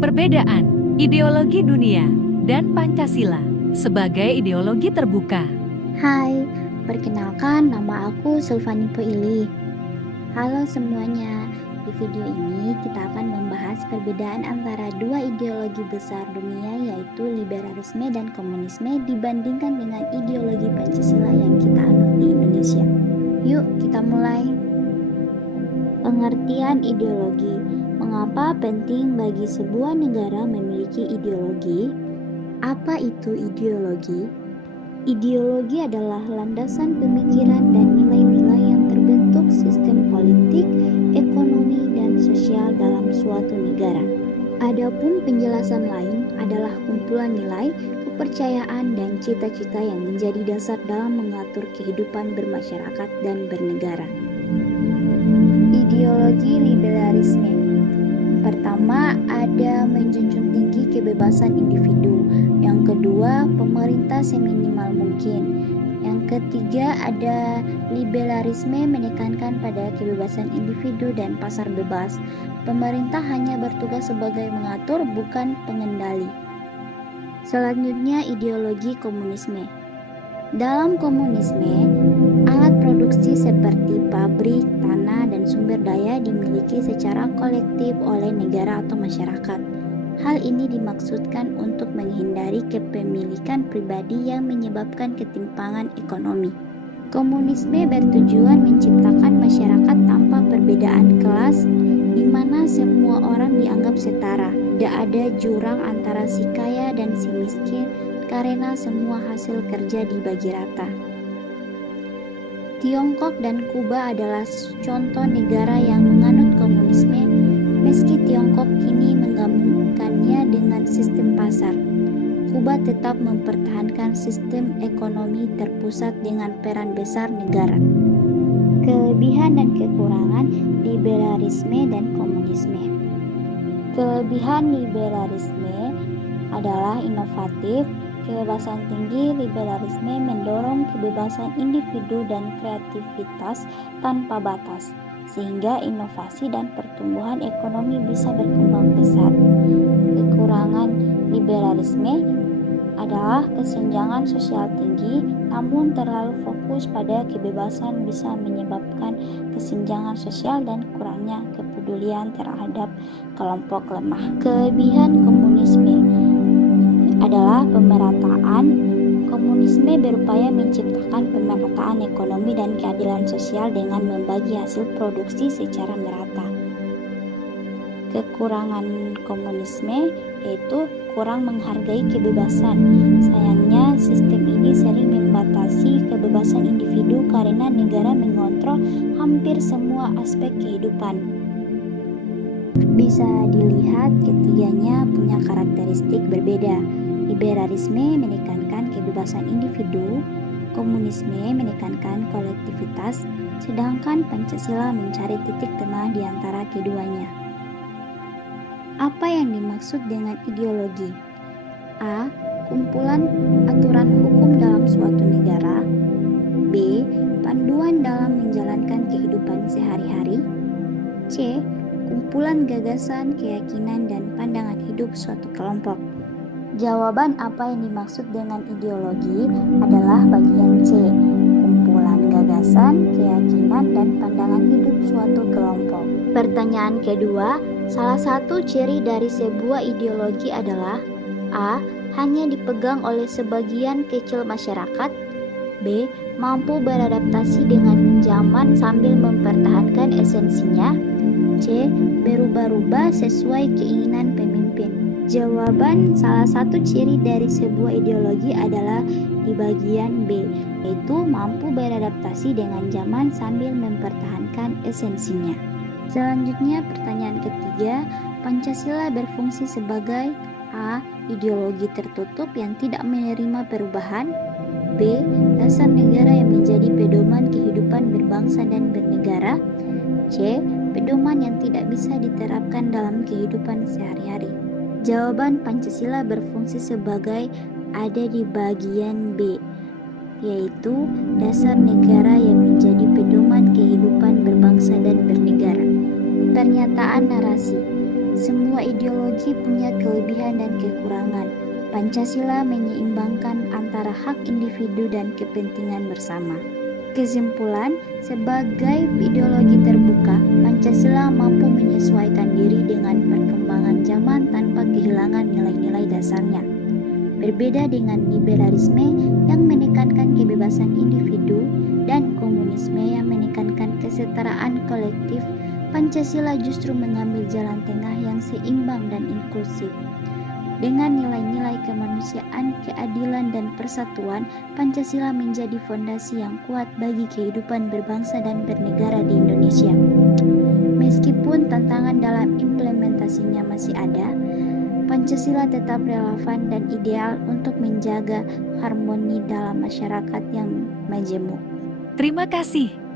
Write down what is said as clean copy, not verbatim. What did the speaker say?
Perbedaan ideologi dunia dan Pancasila sebagai ideologi terbuka. Hai, perkenalkan nama aku Sulfani Poili. Halo semuanya, di video ini kita akan membahas perbedaan antara dua ideologi besar dunia yaitu liberalisme dan komunisme dibandingkan dengan ideologi Pancasila yang kita anut di Indonesia. Yuk kita mulai. Pengertian ideologi. Mengapa penting bagi sebuah negara memiliki ideologi? Apa itu ideologi? Ideologi adalah landasan pemikiran dan nilai-nilai yang terbentuk sistem politik, ekonomi, dan sosial dalam suatu negara. Adapun penjelasan lain adalah kumpulan nilai, kepercayaan, dan cita-cita yang menjadi dasar dalam mengatur kehidupan bermasyarakat dan bernegara. Ideologi liberalisme. Pertama, ada menjunjung tinggi kebebasan individu. Yang kedua, pemerintah seminimal mungkin. Yang ketiga, ada liberalisme menekankan pada kebebasan individu dan pasar bebas. Pemerintah hanya bertugas sebagai mengatur, bukan pengendali. Selanjutnya, ideologi komunisme. Dalam komunisme, alat produksi seperti pabrik, tanah, dan sumber daya dimiliki secara kolektif oleh negara atau masyarakat. Hal ini dimaksudkan untuk menghindari kepemilikan pribadi yang menyebabkan ketimpangan ekonomi. Komunisme bertujuan menciptakan masyarakat tanpa perbedaan kelas, di mana semua orang dianggap setara. Tidak ada jurang antara si kaya dan si miskin, karena semua hasil kerja dibagi rata. Tiongkok dan Kuba adalah contoh negara yang menganut komunisme, meski Tiongkok kini menggabungkannya dengan sistem pasar. Kuba tetap mempertahankan sistem ekonomi terpusat dengan peran besar negara. Kelebihan dan kekurangan liberalisme dan komunisme. Kelebihan liberalisme adalah inovatif. Kebebasan tinggi. Liberalisme mendorong kebebasan individu dan kreativitas tanpa batas, sehingga inovasi dan pertumbuhan ekonomi bisa berkembang pesat. Kekurangan liberalisme adalah kesenjangan sosial tinggi, namun terlalu fokus pada kebebasan bisa menyebabkan kesenjangan sosial dan kurangnya kepedulian terhadap kelompok lemah. Kelebihan komunisme adalah pemerataan. Komunisme berupaya menciptakan pemerataan ekonomi dan keadilan sosial dengan membagi hasil produksi secara merata. Kekurangan komunisme yaitu kurang menghargai kebebasan. Sayangnya, sistem ini sering membatasi kebebasan individu karena negara mengontrol hampir semua aspek kehidupan. Bisa dilihat ketiganya punya karakteristik berbeda. Liberalisme menekankan kebebasan individu, komunisme menekankan kolektivitas, sedangkan Pancasila mencari titik tengah di antara keduanya. Apa yang dimaksud dengan ideologi? A. Kumpulan aturan hukum dalam suatu negara. B. Panduan dalam menjalankan kehidupan sehari-hari. C. Kumpulan gagasan, keyakinan, dan pandangan hidup suatu kelompok. Jawaban apa yang dimaksud dengan ideologi adalah bagian C. Kumpulan gagasan, keyakinan, dan pandangan hidup suatu kelompok. Pertanyaan kedua, salah satu ciri dari sebuah ideologi adalah A. Hanya dipegang oleh sebagian kecil masyarakat. B. Mampu beradaptasi dengan zaman sambil mempertahankan esensinya. C. Berubah-ubah sesuai keinginan pemimpin. Jawaban salah satu ciri dari sebuah ideologi adalah di bagian B, yaitu mampu beradaptasi dengan zaman sambil mempertahankan esensinya. Selanjutnya pertanyaan ketiga, Pancasila berfungsi sebagai A. Ideologi tertutup yang tidak menerima perubahan. B. Dasar negara yang menjadi pedoman kehidupan berbangsa dan bernegara. C. Pedoman yang tidak bisa diterapkan dalam kehidupan sehari-hari. Jawaban Pancasila berfungsi sebagai ada di bagian B, yaitu dasar negara yang menjadi pedoman kehidupan berbangsa dan bernegara. Pernyataan narasi. Semua ideologi punya kelebihan dan kekurangan. Pancasila menyeimbangkan antara hak individu dan kepentingan bersama. Kesimpulan, sebagai ideologi terbuka, Pancasila mampu menyesuaikan diri dengan perkembangan zaman tanpa kehilangan nilai-nilai dasarnya. Berbeda dengan liberalisme yang menekankan kebebasan individu dan komunisme yang menekankan kesetaraan kolektif, Pancasila justru mengambil jalan tengah yang seimbang dan inklusif. Dengan nilai-nilai kemanusiaan, keadilan, dan persatuan, Pancasila menjadi fondasi yang kuat bagi kehidupan berbangsa dan bernegara di Indonesia. Meskipun tantangan dalam implementasinya masih ada, Pancasila tetap relevan dan ideal untuk menjaga harmoni dalam masyarakat yang majemuk. Terima kasih.